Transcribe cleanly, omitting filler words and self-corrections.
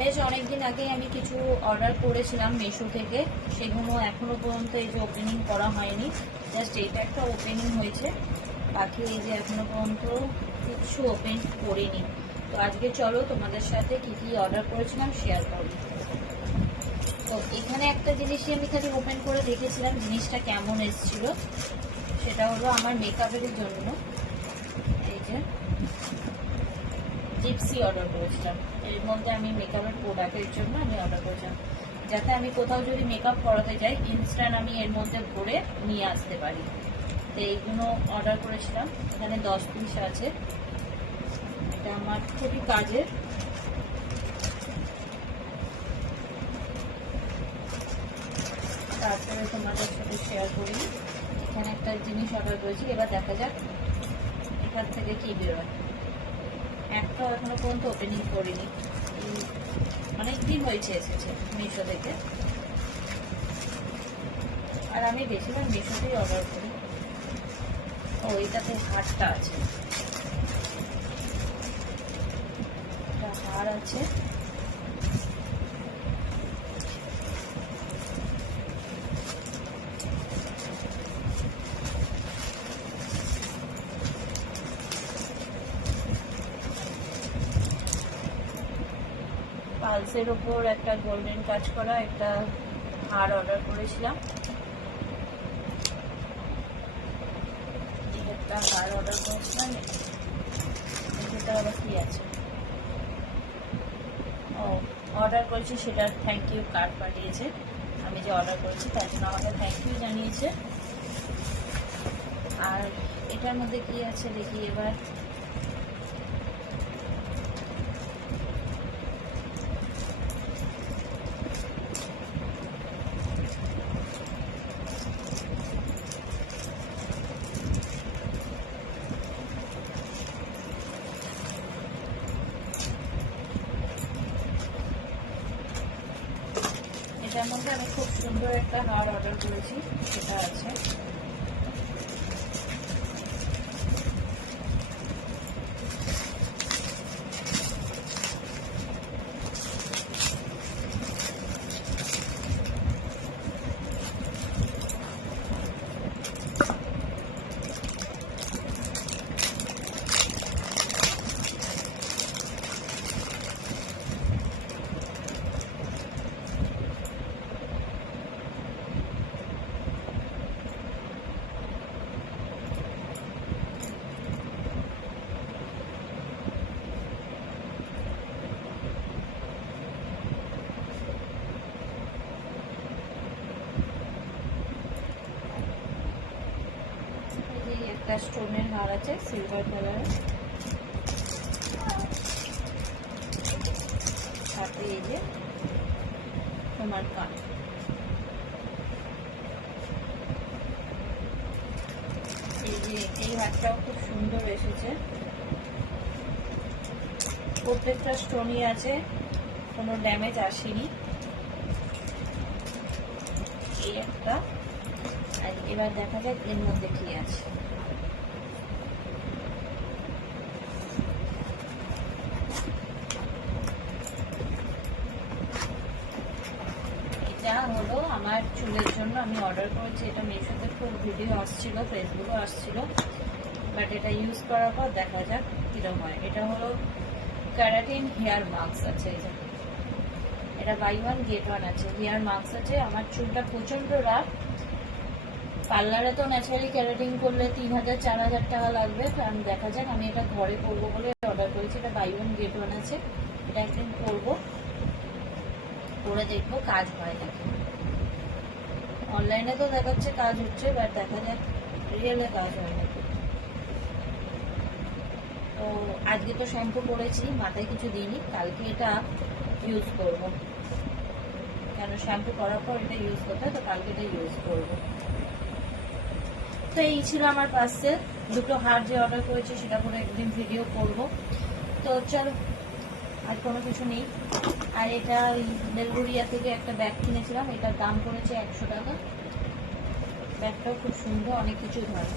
বেশ অনেকদিন আগেই আমি কিছু অর্ডার করেছিলাম মিশো থেকে, সেগুলো এখনো পর্যন্ত এই যে ওপেনিং করা হয়নি। জাস্ট এইটা একটা ওপেনিং হয়েছে, বাকি এই যে এখনো পর্যন্ত কিছু ওপেন করিনি। তো আজকে চলো তোমাদের সাথে কি কি অর্ডার করেছিলাম শেয়ার করি। তো এখানে একটা জিনিসই আমি খালি ওপেন করে দেখেছিলাম জিনিসটা কেমন এসেছিল। সেটা হলো আমার মেকআপের জন্য এই যে জিপসি অর্ডার করেছিলাম। এর মধ্যে আমি মেকআপের প্রোডাক্টের জন্য আমি অর্ডার করেছিলাম, যাতে আমি কোথাও যদি মেকআপ করাতে যাই ইনস্ট্যান্ট আমি এর মধ্যে ভরে নিয়ে আসতে পারি। তো এইগুলো অর্ডার করেছিলাম। এখানে 10 পিস আছে। এটা আমার খুবই কাজের। তারপরে তোমাদের সাথে শেয়ার করি। এখানে একটা জিনিস অর্ডার করেছি, এবার দেখা যাক এখান থেকে কি বেরোয়। একটাও এখনো পর্যন্ত ওপেনিং করিনি, অনেকদিন হয়েছে এসেছে মিশো থেকে। আর আমি বেশিরভাগ মিশোতেই অর্ডার করি। ও এটাতে হারটা আছে, এটা হার আছে। পালসের ওপর একটা গোল্ডেন কাজ করা একটা হার অর্ডার করেছিলাম। একটা হার অর্ডার করেছিলাম। এটা আবার কি আছে? ও অর্ডার করেছি, সেটার থ্যাংক ইউ কার্ড পাঠিয়েছে। আমি যে অর্ডার করেছি তার জন্য আমাকে থ্যাংক ইউ জানিয়েছে। আর এটার মধ্যে কি আছে দেখি এবার। এটার মধ্যে আমি খুব সুন্দর একটা হার অর্ডার করেছি, সেটা আছে। একটা স্টোনের হার আছে সিলভার কালারের, সাথে এই যে তোমার কান। এই যে এই হারটাও খুব সুন্দর এসেছে। প্রত্যেকটা স্টোনই আছে, কোনো ড্যামেজ আসেনি। এই একটা। আর এবার দেখা যাক এর মধ্যে কি আছে। এটা হলো আমার চুলের জন্য আমি অর্ডার করেছি। এটা মিশোতে খুব ভিডিও আসছিল, ফেসবুকও আসছিল, বাট এটা ইউজ করার পর দেখা যাক কিরকম হয়। এটা হলো ক্যারাটিন হেয়ার মাস্ক আছে। এটা বাই ওয়ান গেট ওয়ান আছে। হেয়ার মাস্ক আছে। আমার চুলটা প্রচন্ড রাফ, পার্লারে তো ন্যাচারালি ক্যারাটিন করলে 3000-4000 টাকা লাগবে। কারণ দেখা যাক, আমি এটা ঘরে করবো বলে অর্ডার করেছি। এটা বাই ওয়ান গেট ওয়ান আছে। এটা একদিন করবো, করে দেখবো কাজ হয় নাকি। অনলাইনে তো দেখাচ্ছে কাজ হচ্ছে, বাট দেখা যাক রিয়েলে কাজ হয় নাকি। তো আজকে তো শ্যাম্পু করেছি, মাথায় কিছু দিইনি। কালকে এটা ইউজ করব, কেন শ্যাম্পু করার পর এটা ইউজ করতে হয়, তো কালকে এটা ইউজ করব। তো এই ছিল আমার পার্সেল। দুটো হার যে অর্ডার করেছি সেটা করে একদিন ভিডিও করব। তো চলো, আর কোনো কিছু নেই। আর এটা ওই বেলগুড়িয়া থেকে একটা ব্যাগ কিনেছিলাম, এটার দাম পড়েছে 100 টাকা। ব্যাগটাও খুব সুন্দর, অনেক কিছু ধরে।